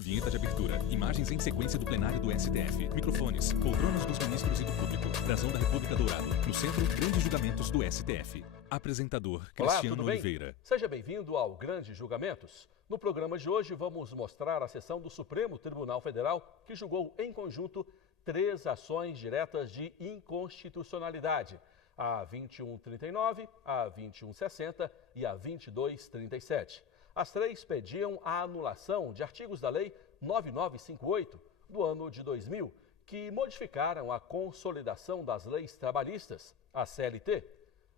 Vinheta de abertura, imagens em sequência do plenário do STF, microfones, poltronas dos ministros e do público, Brasão da República Dourado, no centro, grandes julgamentos do STF. Apresentador, Cristiano Oliveira. Seja bem-vindo ao Grandes Julgamentos. No programa de hoje vamos mostrar a sessão do Supremo Tribunal Federal que julgou em conjunto 3 ações diretas de inconstitucionalidade. A 2139, a 2160 e a 2237. As 3 pediam a anulação de artigos da Lei 9958 do ano de 2000, que modificaram a consolidação das leis trabalhistas, a CLT.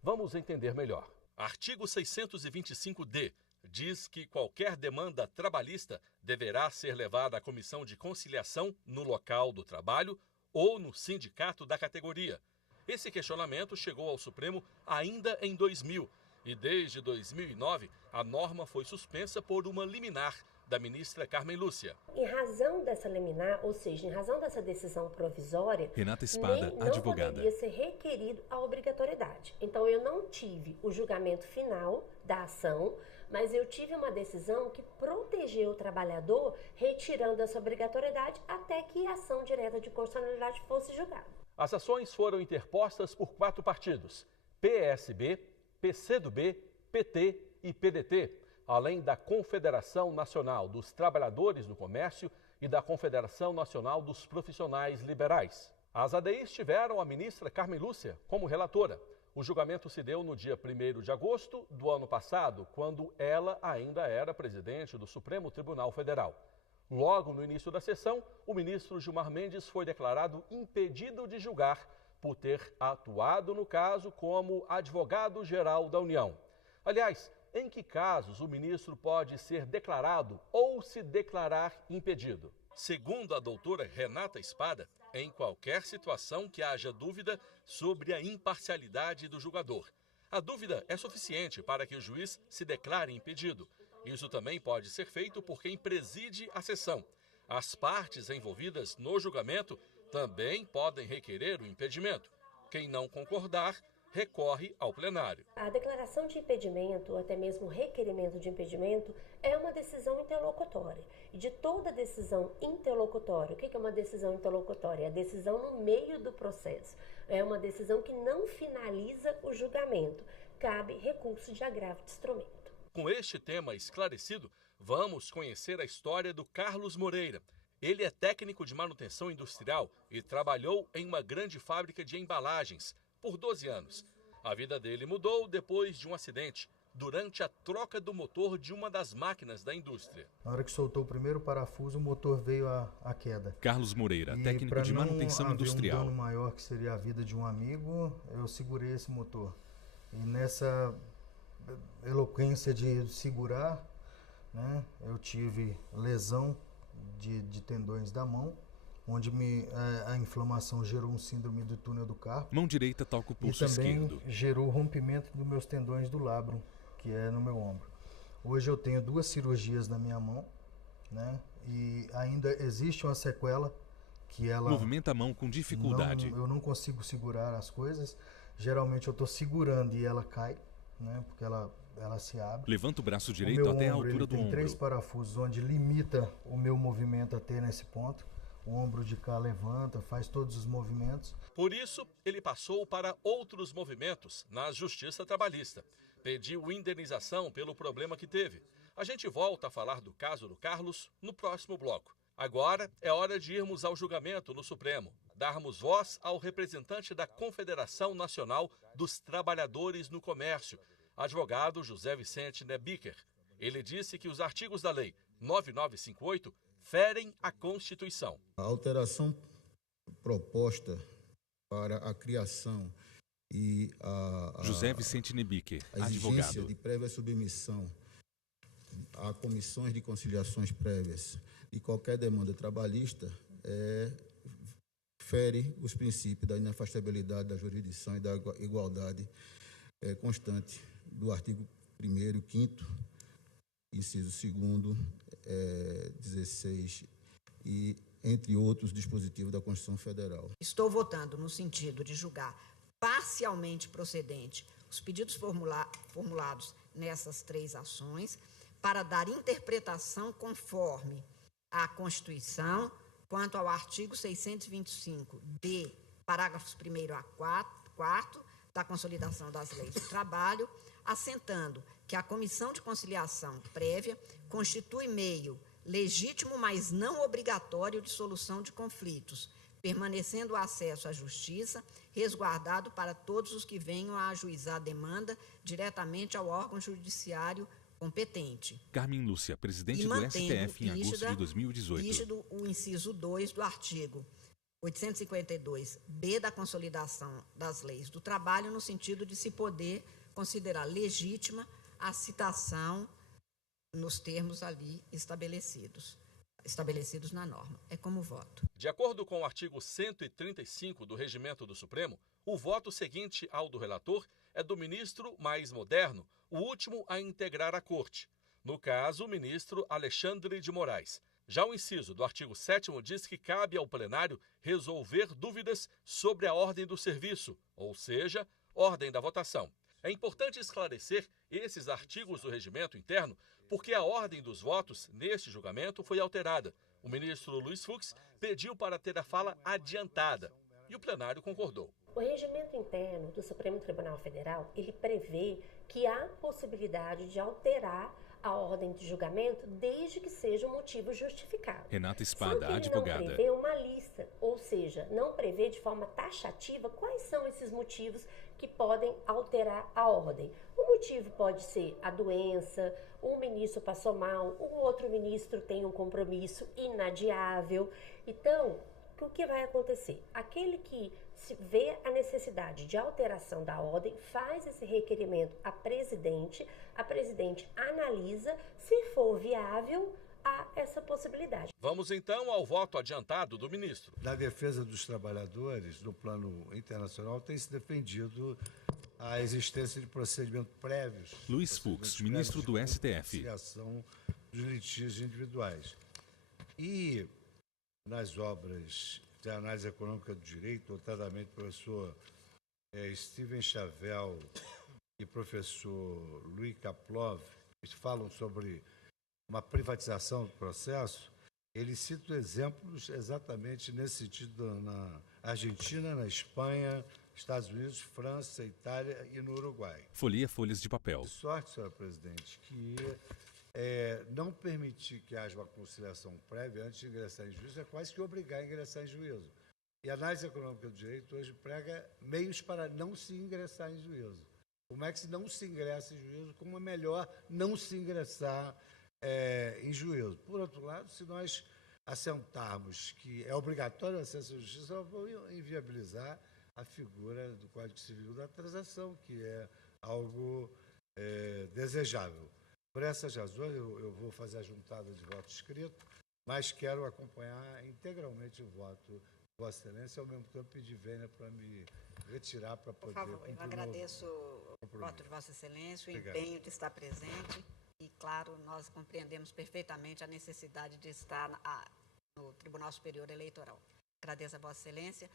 Vamos entender melhor. Artigo 625-D diz que qualquer demanda trabalhista deverá ser levada à Comissão de Conciliação no local do trabalho ou no sindicato da categoria. Esse questionamento chegou ao Supremo ainda em 2000 e desde 2009 a norma foi suspensa por uma liminar da ministra Carmen Lúcia. Em razão dessa liminar, ou seja, em razão dessa decisão provisória, Renata Espada, não advogada. poderia ser requerido a obrigatoriedade. Então eu não tive o julgamento final da ação, mas eu tive uma decisão que protegeu o trabalhador retirando essa obrigatoriedade até que a ação direta de constitucionalidade fosse julgada. As ações foram interpostas por 4 partidos: PSB, PCdoB, PT e PDT, além da Confederação Nacional dos Trabalhadores do Comércio e da Confederação Nacional dos Profissionais Liberais. As ADIs tiveram a ministra Carmen Lúcia como relatora. O julgamento se deu no dia 1º de agosto do ano passado, quando ela ainda era presidente do Supremo Tribunal Federal. Logo no início da sessão, o ministro Gilmar Mendes foi declarado impedido de julgar por ter atuado no caso como advogado-geral da União. Aliás, em que casos o ministro pode ser declarado ou se declarar impedido? Segundo a doutora Renata Espada, em qualquer situação que haja dúvida sobre a imparcialidade do julgador. A dúvida é suficiente para que o juiz se declare impedido. Isso também pode ser feito por quem preside a sessão. As partes envolvidas no julgamento também podem requerer o impedimento. Quem não concordar, recorre ao plenário. A declaração de impedimento, ou até mesmo requerimento de impedimento, é uma decisão interlocutória. E de toda decisão interlocutória, o que é uma decisão interlocutória? É a decisão no meio do processo. É uma decisão que não finaliza o julgamento. Cabe recurso de agravo de instrumento. Com este tema esclarecido, vamos conhecer a história do Carlos Moreira. Ele é técnico de manutenção industrial e trabalhou em uma grande fábrica de embalagens por 12 anos. A vida dele mudou depois de um acidente, durante a troca do motor de uma das máquinas da indústria. Na hora que soltou o primeiro parafuso, o motor veio à queda. Carlos Moreira, técnico de manutenção industrial. Um dano maior que seria a vida de um amigo, eu segurei esse motor. E nessa eloquência de segurar, né, eu tive lesão de tendões da mão, onde a inflamação gerou um síndrome do túnel do carpo. Mão direita toca o pulso esquerdo. E também gerou rompimento dos meus tendões do labrum, que é no meu ombro. Hoje eu tenho 2 cirurgias na minha mão, né? E ainda existe uma sequela que ela... Movimenta a mão com dificuldade. Eu não consigo segurar as coisas. Geralmente eu estou segurando e ela cai, né? Porque ela se abre. Levanta o braço direito até a altura do ombro. Tem 3 parafusos onde limita o meu movimento até nesse ponto. O ombro de cá levanta, faz todos os movimentos. Por isso, ele passou para outros movimentos na Justiça Trabalhista. Pediu indenização pelo problema que teve. A gente volta a falar do caso do Carlos no próximo bloco. Agora é hora de irmos ao julgamento no Supremo, darmos voz ao representante da Confederação Nacional dos Trabalhadores no Comércio, advogado José Vicente Nebiker. Ele disse que os artigos da Lei 9958 ferem a Constituição. A alteração proposta para a criação e José Vicente Nebiker, a exigência advogado. de prévia submissão a comissões de conciliações prévias de qualquer demanda trabalhista fere os princípios da inafastabilidade da jurisdição e da igualdade constante do artigo 1º, 5º, inciso 2º, 16 e entre outros dispositivos da Constituição Federal. Estou votando no sentido de julgar parcialmente procedente os pedidos formulados nessas 3 ações para dar interpretação conforme à Constituição, quanto ao artigo 625-D, parágrafos 1º a 4º da Consolidação das Leis do Trabalho, assentando que a Comissão de Conciliação Prévia constitui meio legítimo, mas não obrigatório de solução de conflitos, permanecendo o acesso à justiça resguardado para todos os que venham a ajuizar a demanda diretamente ao órgão judiciário competente. Carmen Lúcia, presidente do STF em agosto de 2018. Rígido o inciso 2 do artigo 852-B da Consolidação das Leis do Trabalho, no sentido de se poder considerar legítima a citação nos termos ali estabelecidos na norma. É como voto. De acordo com o artigo 135 do Regimento do Supremo, o voto seguinte ao do relator é do ministro mais moderno, o último a integrar a Corte. No caso, o ministro Alexandre de Moraes. Já o inciso do artigo 7º diz que cabe ao plenário resolver dúvidas sobre a ordem do serviço, ou seja, ordem da votação. É importante esclarecer esses artigos do regimento interno porque a ordem dos votos neste julgamento foi alterada. O ministro Luiz Fux pediu para ter a fala adiantada e o plenário concordou. O regimento interno do Supremo Tribunal Federal, ele prevê que há possibilidade de alterar a ordem de julgamento desde que seja um motivo justificado. Renata Espada, ele advogada. Não prevê uma lista, ou seja, não prevê de forma taxativa quais são esses motivos que podem alterar a ordem. O motivo pode ser a doença, um ministro passou mal, o outro ministro tem um compromisso inadiável. Então, o que vai acontecer? Aquele que se vê a necessidade de alteração da ordem faz esse requerimento à presidente, a presidente analisa se for viável a essa possibilidade. Vamos então ao voto adiantado do ministro. Na defesa dos trabalhadores, no plano internacional, tem se defendido a existência de procedimentos prévios. Luiz Fux, ministro do STF. Conciliação dos litígios individuais. E nas obras de análise econômica do direito, notadamente o professor Steven Chavel e professor Louis Kaplov, eles falam sobre uma privatização do processo, eles citam exemplos exatamente nesse sentido na Argentina, na Espanha, Estados Unidos, França, Itália e no Uruguai. Folia folhas de papel. De sorte, senhora presidente, que não permitir que haja uma conciliação prévia antes de ingressar em juízo é quase que obrigar a ingressar em juízo. E a análise econômica do direito hoje prega meios para não se ingressar em juízo. Como é que se não se ingressa em juízo, como é melhor não se ingressar em juízo. Por outro lado, se nós assentarmos que é obrigatório o acesso à justiça, vamos inviabilizar a figura do Código Civil da transação, que é algo desejável. Por essas razões, eu vou fazer a juntada de voto escrito, mas quero acompanhar integralmente o voto de Vossa Excelência, ao mesmo tempo pedir vênia para me retirar para poder... Por favor, eu agradeço o voto de Vossa Excelência, o empenho de estar presente e, claro, nós compreendemos perfeitamente a necessidade de estar no Tribunal Superior Eleitoral. Agradeço a Vossa Excelência,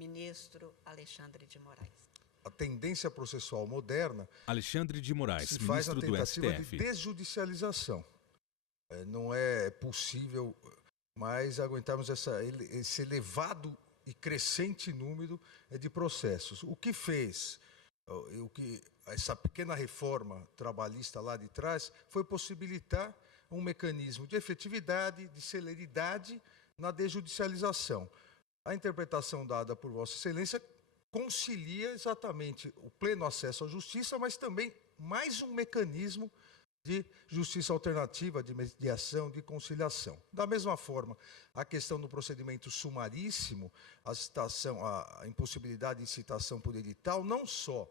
ministro Alexandre de Moraes. A tendência processual moderna Alexandre de Moraes, se faz ministro na do tentativa STF. de desjudicialização. Não é possível mais aguentarmos esse elevado e crescente número de processos. O que fez, essa pequena reforma trabalhista lá de trás, foi possibilitar um mecanismo de efetividade, de celeridade na desjudicialização. A interpretação dada por Vossa Excelência concilia exatamente o pleno acesso à justiça, mas também mais um mecanismo de justiça alternativa, de mediação, de conciliação. Da mesma forma, a questão do procedimento sumaríssimo, a impossibilidade de citação por edital, não só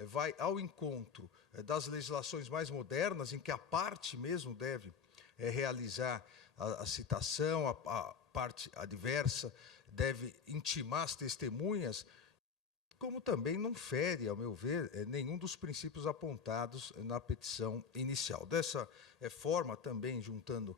vai ao encontro das legislações mais modernas, em que a parte mesmo deve realizar a citação, a parte adversa deve intimar as testemunhas, como também não fere, ao meu ver, nenhum dos princípios apontados na petição inicial. Dessa forma, também, juntando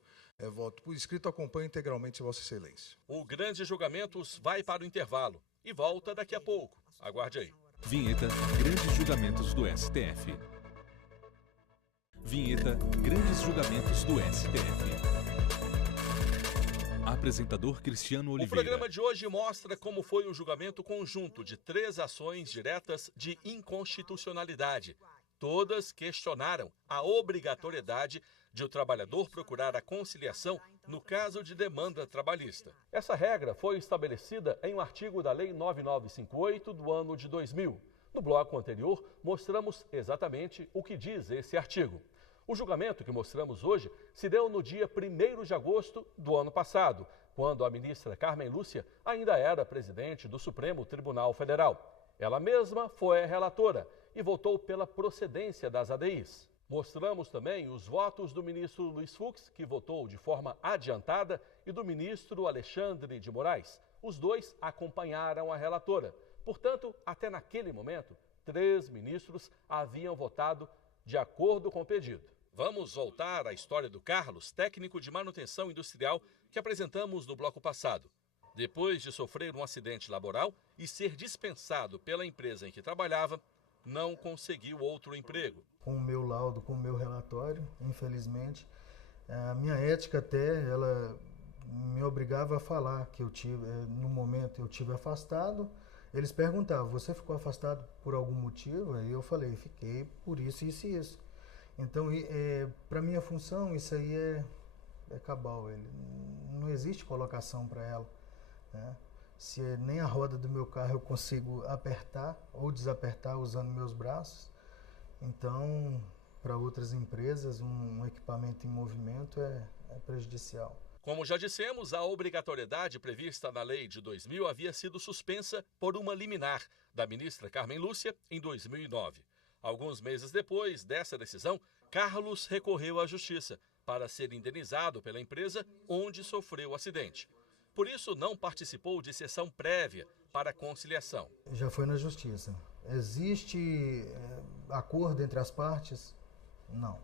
voto por escrito, acompanho integralmente Vossa Excelência. O Grande Julgamentos vai para o intervalo e volta daqui a pouco. Aguarde aí. Vinheta Grandes Julgamentos do STF. Vinheta Grandes Julgamentos do STF. Apresentador Cristiano Oliveira. O programa de hoje mostra como foi o julgamento conjunto de 3 ações diretas de inconstitucionalidade. Todas questionaram a obrigatoriedade de o trabalhador procurar a conciliação no caso de demanda trabalhista. Essa regra foi estabelecida em um artigo da Lei 9958 do ano de 2000. No bloco anterior, mostramos exatamente o que diz esse artigo. O julgamento que mostramos hoje se deu no dia 1º de agosto do ano passado, quando a ministra Carmen Lúcia ainda era presidente do Supremo Tribunal Federal. Ela mesma foi a relatora e votou pela procedência das ADIs. Mostramos também os votos do ministro Luiz Fux, que votou de forma adiantada, e do ministro Alexandre de Moraes. Os dois acompanharam a relatora. Portanto, até naquele momento, 3 ministros haviam votado de acordo com o pedido. Vamos voltar à história do Carlos, técnico de manutenção industrial, que apresentamos no bloco passado. Depois de sofrer um acidente laboral e ser dispensado pela empresa em que trabalhava, não conseguiu outro emprego. Com o meu laudo, com o meu relatório, infelizmente, a minha ética até, ela me obrigava a falar que no momento eu tive afastado. Eles perguntavam, você ficou afastado por algum motivo? Aí eu falei, fiquei por isso, isso e isso. Então, para minha função, isso aí é cabal. Não existe colocação para ela, né? Se nem a roda do meu carro eu consigo apertar ou desapertar usando meus braços, então, para outras empresas, um equipamento em movimento é prejudicial. Como já dissemos, a obrigatoriedade prevista na lei de 2000 havia sido suspensa por uma liminar da ministra Carmen Lúcia em 2009. Alguns meses depois dessa decisão, Carlos recorreu à justiça para ser indenizado pela empresa onde sofreu o acidente. Por isso, não participou de sessão prévia para conciliação. Já foi na justiça. Existe acordo entre as partes? Não.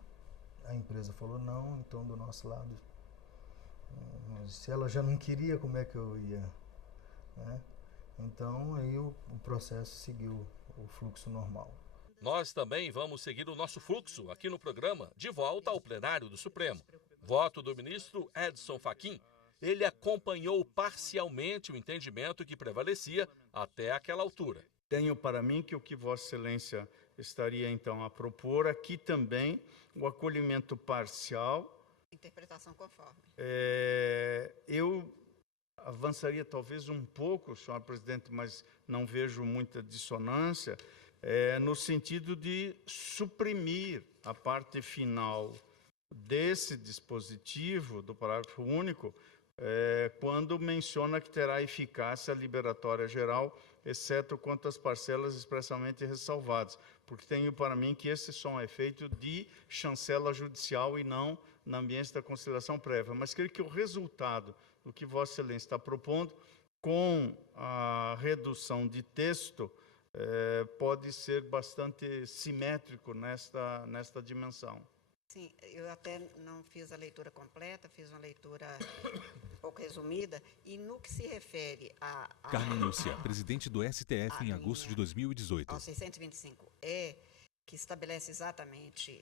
A empresa falou não, então do nosso lado. Se ela já não queria, como é que eu ia? Né? Então, aí o processo seguiu o fluxo normal. Nós também vamos seguir o nosso fluxo aqui no programa, de volta ao plenário do Supremo. Voto do ministro Edson Fachin. Ele acompanhou parcialmente o entendimento que prevalecia até aquela altura. Tenho para mim que o que Vossa Excelência estaria então a propor aqui também, o acolhimento parcial. Interpretação conforme. Eu avançaria talvez um pouco, senhor presidente, mas não vejo muita dissonância, no sentido de suprimir a parte final desse dispositivo, do parágrafo único, quando menciona que terá eficácia liberatória geral, exceto quanto às parcelas expressamente ressalvadas, porque tenho para mim que esse só é um efeito de chancela judicial e não na ambiente da conciliação prévia. Mas creio que o resultado do que Vossa Excelência está propondo, com a redução de texto, pode ser bastante simétrico nesta dimensão. Sim, eu até não fiz a leitura completa, fiz uma leitura um pouco resumida, e no que se refere a Carmen Lúcia, presidente do STF em agosto de 2018. Ao 625, que estabelece exatamente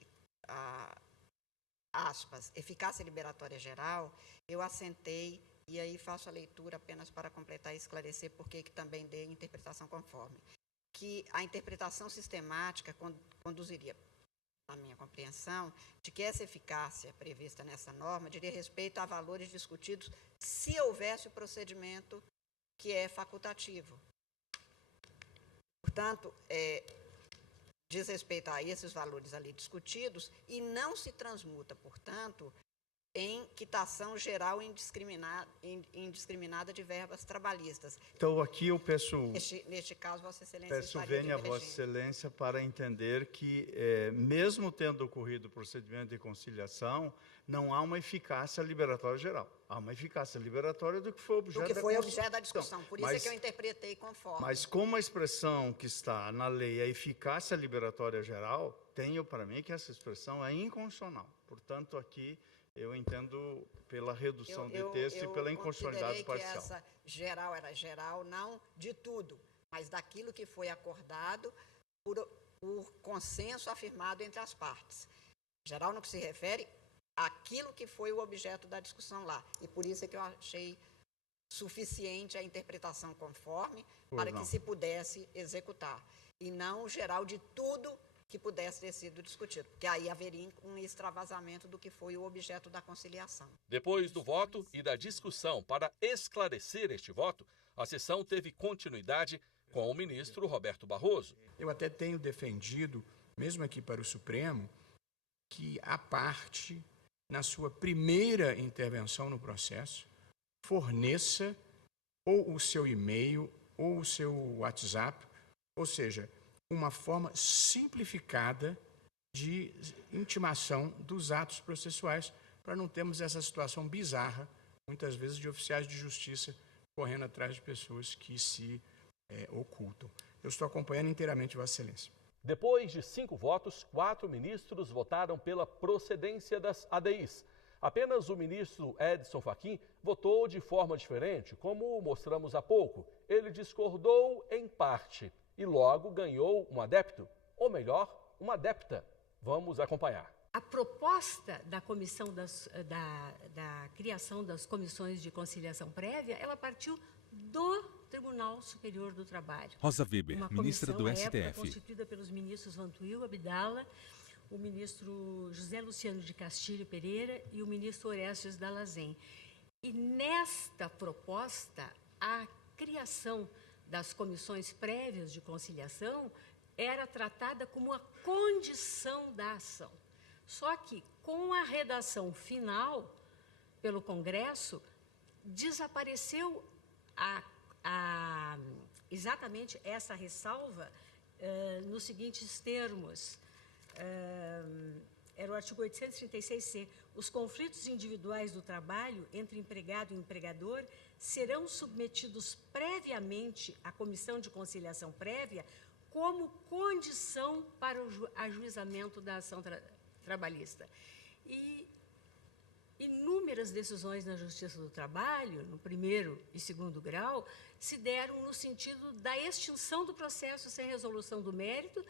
aspas, eficácia liberatória geral, eu assentei, e aí faço a leitura apenas para completar e esclarecer porque que também dei interpretação conforme, que a interpretação sistemática conduziria, na minha compreensão, de que essa eficácia prevista nessa norma diria respeito a valores discutidos se houvesse o procedimento que é facultativo. Portanto, diz respeito a esses valores ali discutidos e não se transmuta, portanto, em quitação geral indiscriminada de verbas trabalhistas. Então, aqui eu peço... Neste caso, Vossa Excelência peço vênia a Vossa Excelência para entender que, mesmo tendo ocorrido o procedimento de conciliação, não há uma eficácia liberatória geral. Há uma eficácia liberatória do que foi objeto da discussão. Por isso é que eu interpretei conforme. Mas como a expressão que está na lei é eficácia liberatória geral, tenho para mim que essa expressão é inconstitucional. Portanto, aqui... eu entendo pela redução de texto e pela inconstitucionalidade parcial. Que essa geral era geral, não de tudo, mas daquilo que foi acordado por consenso afirmado entre as partes. Geral no que se refere aquilo que foi o objeto da discussão lá. E por isso é que eu achei suficiente a interpretação conforme para que se pudesse executar. E não o geral de tudo que pudesse ter sido discutido, porque aí haveria um extravasamento do que foi o objeto da conciliação. Depois do voto e da discussão para esclarecer este voto, a sessão teve continuidade com o ministro Roberto Barroso. Eu até tenho defendido, mesmo aqui para o Supremo, que a parte, na sua primeira intervenção no processo, forneça ou o seu e-mail ou o seu WhatsApp, ou seja, uma forma simplificada de intimação dos atos processuais, para não termos essa situação bizarra, muitas vezes, de oficiais de justiça correndo atrás de pessoas que se ocultam. Eu estou acompanhando inteiramente Vossa Excelência. Depois de 5 votos, 4 ministros votaram pela procedência das ADIs. Apenas o ministro Edson Fachin votou de forma diferente, como mostramos há pouco. Ele discordou em parte e logo ganhou um adepto, ou melhor, uma adepta. Vamos acompanhar. A proposta da comissão da criação das comissões de conciliação prévia, ela partiu do Tribunal Superior do Trabalho. Rosa Weber, ministra do STF. Constituída pelos ministros Vantuil Abdala, o ministro José Luciano de Castilho Pereira e o ministro Orestes Dallazen. E nesta proposta, a criação das comissões prévias de conciliação era tratada como uma condição da ação. Só que, com a redação final pelo Congresso, desapareceu exatamente essa ressalva nos seguintes termos. Era o artigo 836-C. Os conflitos individuais do trabalho entre empregado e empregador serão submetidos previamente à comissão de conciliação prévia como condição para o ajuizamento da ação trabalhista. E inúmeras decisões na Justiça do Trabalho, no primeiro e segundo grau, se deram no sentido da extinção do processo sem resolução do mérito,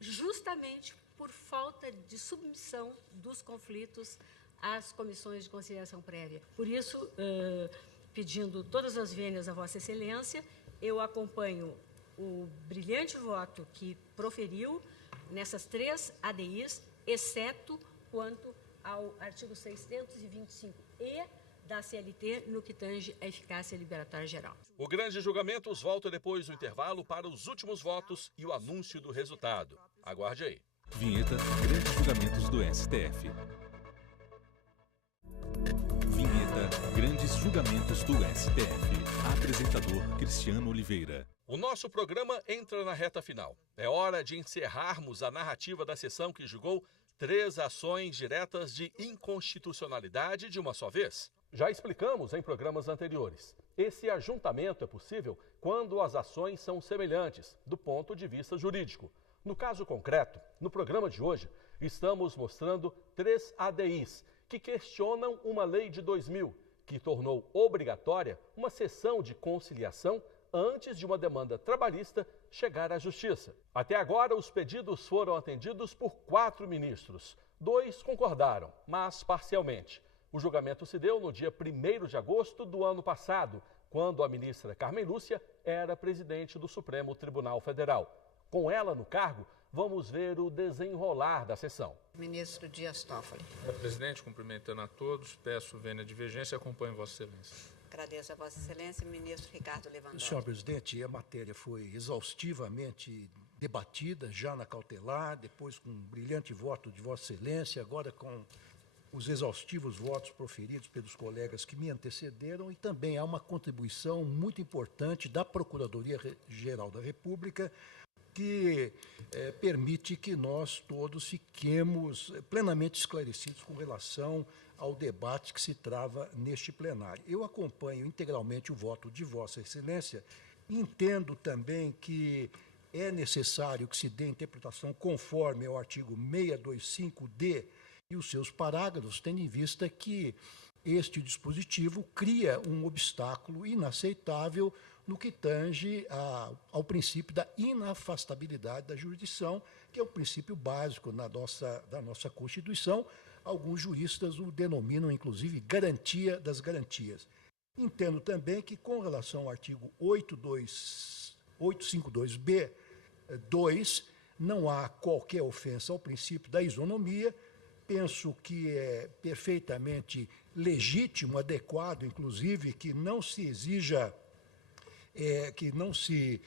justamente por falta de submissão dos conflitos às comissões de conciliação prévia. Por isso, pedindo todas as vênias a Vossa Excelência, eu acompanho o brilhante voto que proferiu nessas 3 ADIs, exceto quanto ao artigo 625-E da CLT, no que tange a eficácia liberatória geral. O grande julgamento volta depois do intervalo para os últimos votos e o anúncio do resultado. Aguarde aí. Vinheta Grandes Julgamentos do STF. Vinheta Grandes Julgamentos do STF. Apresentador Cristiano Oliveira. O nosso programa entra na reta final. É hora de encerrarmos a narrativa da sessão que julgou 3 ações diretas de inconstitucionalidade de uma só vez. Já explicamos em programas anteriores. Esse ajuntamento é possível quando as ações são semelhantes, do ponto de vista jurídico. No caso concreto, no programa de hoje, estamos mostrando 3 ADIs que questionam uma lei de 2000, que tornou obrigatória uma sessão de conciliação antes de uma demanda trabalhista chegar à Justiça. Até agora, os pedidos foram atendidos por 4 ministros. 2 concordaram, mas parcialmente. O julgamento se deu no dia 1º de agosto do ano passado, quando a ministra Carmen Lúcia era presidente do Supremo Tribunal Federal. Com ela no cargo, vamos ver o desenrolar da sessão. Ministro Dias Toffoli. Presidente, cumprimentando a todos, peço vênia de divergência e acompanho Vossa Excelência. Agradeço a Vossa Excelência, ministro Ricardo Lewandowski. Senhor presidente, a matéria foi exaustivamente debatida, já na cautelar, depois com um brilhante voto de Vossa Excelência, agora com os exaustivos votos proferidos pelos colegas que me antecederam, e também há uma contribuição muito importante da Procuradoria-Geral da República, que permite que nós todos fiquemos plenamente esclarecidos com relação ao debate que se trava neste plenário. Eu acompanho integralmente o voto de Vossa Excelência e entendo também que é necessário que se dê interpretação conforme ao artigo 625-D e os seus parágrafos, tendo em vista que este dispositivo cria um obstáculo inaceitável no que tange ao princípio da inafastabilidade da jurisdição, que é o princípio básico da nossa Constituição, alguns juristas o denominam, inclusive, garantia das garantias. Entendo também que, com relação ao artigo 852b2, não há qualquer ofensa ao princípio da isonomia. Penso que é perfeitamente legítimo, adequado, inclusive, que não se exija, que não se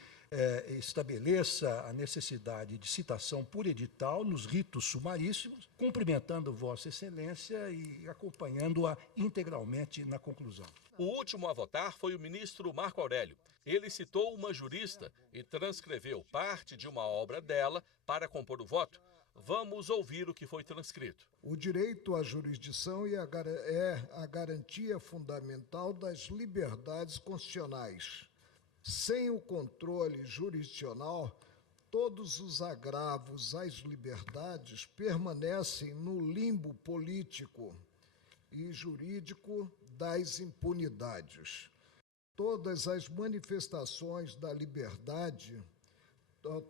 estabeleça a necessidade de citação por edital nos ritos sumaríssimos, cumprimentando Vossa Excelência e acompanhando-a integralmente na conclusão. O último a votar foi o ministro Marco Aurélio. Ele citou uma jurista e transcreveu parte de uma obra dela para compor o voto. Vamos ouvir o que foi transcrito. O direito à jurisdição é a garantia fundamental das liberdades constitucionais. Sem o controle jurisdicional, todos os agravos às liberdades permanecem no limbo político e jurídico das impunidades. Todas as manifestações da liberdade,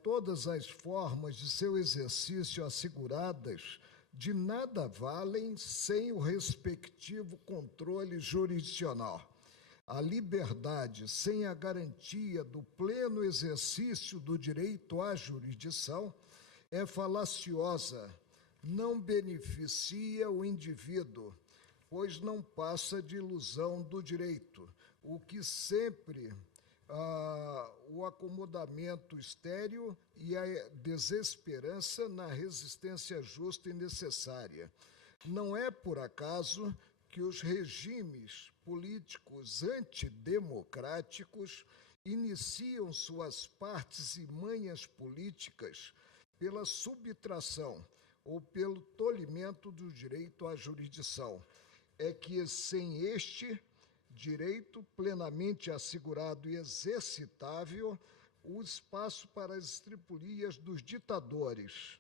todas as formas de seu exercício asseguradas, de nada valem sem o respectivo controle jurisdicional. A liberdade sem a garantia do pleno exercício do direito à jurisdição é falaciosa, não beneficia o indivíduo, pois não passa de ilusão do direito, o que sempre o acomodamento estéril e a desesperança na resistência justa e necessária. Não é por acaso que os regimes políticos antidemocráticos iniciam suas partes e manhas políticas pela subtração ou pelo tolimento do direito à jurisdição. É que sem este direito plenamente assegurado e exercitável, o espaço para as estripulias dos ditadores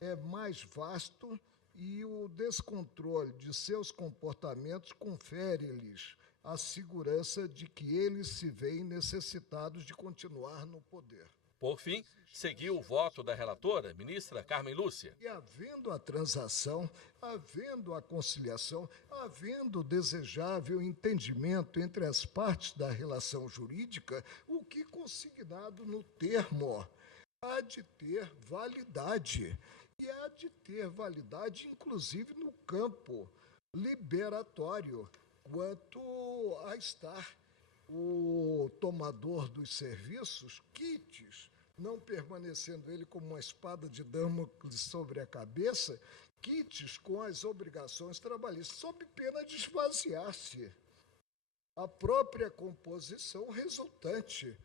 é mais vasto e o descontrole de seus comportamentos confere-lhes a segurança de que eles se veem necessitados de continuar no poder. Por fim, seguiu o voto da relatora, ministra Carmen Lúcia. E havendo a transação, havendo a conciliação, havendo o desejável entendimento entre as partes da relação jurídica, o que consignado no termo há de ter validade. E há de ter validade, inclusive, no campo liberatório, quanto a estar o tomador dos serviços quites, não permanecendo ele como uma espada de Damocles sobre a cabeça, quites com as obrigações trabalhistas, sob pena de esvaziar-se a própria composição resultante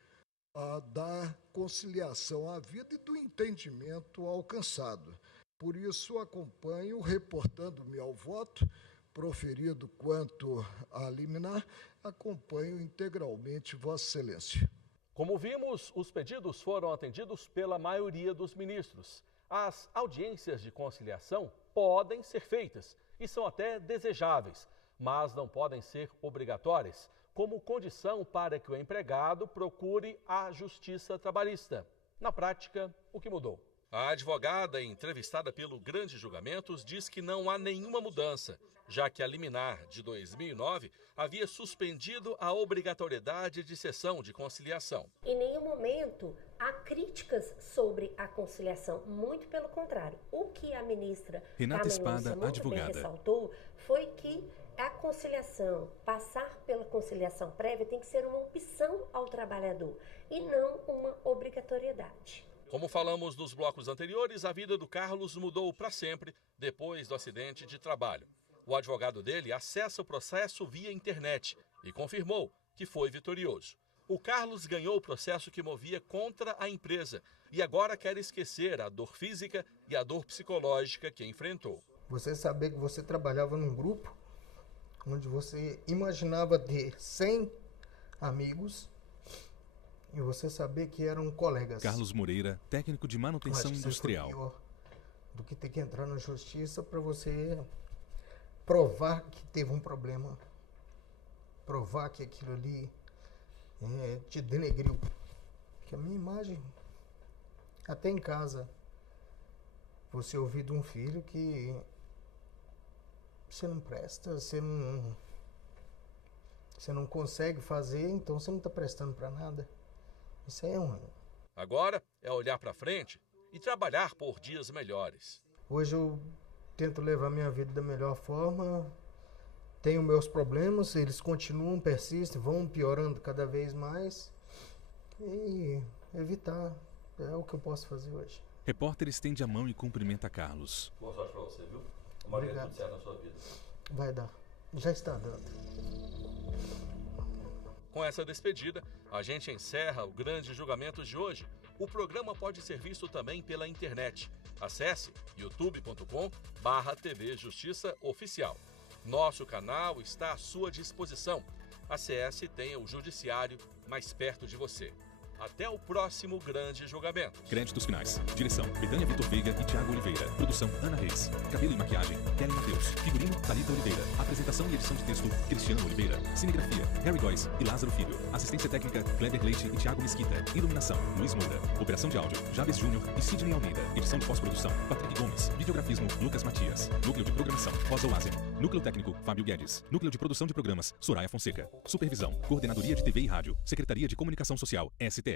da conciliação à vida e do entendimento alcançado. Por isso, acompanho, reportando-me ao voto, proferido quanto a liminar, acompanho integralmente Vossa Excelência. Como vimos, os pedidos foram atendidos pela maioria dos ministros. As audiências de conciliação podem ser feitas e são até desejáveis, mas não podem ser obrigatórias, como condição para que o empregado procure a justiça trabalhista. Na prática, o que mudou? A advogada, entrevistada pelo Grandes Julgamentos, diz que não há nenhuma mudança, já que a liminar de 2009 havia suspendido a obrigatoriedade de sessão de conciliação. Em nenhum momento há críticas sobre a conciliação, muito pelo contrário. O que a ministra Renata Espada, muito advogada, bem ressaltou foi que a conciliação, passar pela conciliação prévia tem que ser uma opção ao trabalhador e não uma obrigatoriedade. Como falamos nos blocos anteriores, a vida do Carlos mudou para sempre depois do acidente de trabalho. O advogado dele acessa o processo via internet e confirmou que foi vitorioso. O Carlos ganhou o processo que movia contra a empresa e agora quer esquecer a dor física e a dor psicológica que enfrentou. Você saber que você trabalhava num grupo onde você imaginava ter 100 amigos e você saber que eram colegas. Carlos Moreira, técnico de manutenção industrial. Pior do que ter que entrar na justiça para você provar que teve um problema, provar que aquilo ali te denegriu. Que a minha imagem, até em casa, você ouvir de um filho que você não presta, você não consegue fazer, então você não está prestando para nada. Isso aí é ruim. Agora é olhar para frente e trabalhar por dias melhores. Hoje eu tento levar minha vida da melhor forma. Tenho meus problemas, eles continuam, persistem, vão piorando cada vez mais. E evitar é o que eu posso fazer hoje. Repórter estende a mão e cumprimenta Carlos. Boa sorte para você, viu? Tomara que dê tudo certo na sua vida. Vai dar. Já está dando. Com essa despedida, a gente encerra o Grande Julgamento de hoje. O programa pode ser visto também pela internet. Acesse youtube.com/TV Justiça Oficial. Nosso canal está à sua disposição. Acesse e tenha o Judiciário mais perto de você. Até o próximo Grande Julgamento. Créditos finais. Direção: Betânia Vitor Veiga e Tiago Oliveira. Produção: Ana Reis. Cabelo e maquiagem: Kelly Matheus. Figurino: Thalita Oliveira. Apresentação e edição de texto: Cristiano Oliveira. Cinegrafia: Harry Góes e Lázaro Filho. Assistência técnica: Kleber Leite e Tiago Mesquita. Iluminação: Luiz Moura. Operação de áudio: Jabes Júnior e Sidney Almeida. Edição de pós-produção: Patrick Gomes. Videografismo: Lucas Matias. Núcleo de programação: Rosa Oazen. Núcleo técnico: Fábio Guedes. Núcleo de produção de programas: Soraya Fonseca. Supervisão: Coordenadoria de TV e Rádio. Secretaria de Comunicação Social, STF.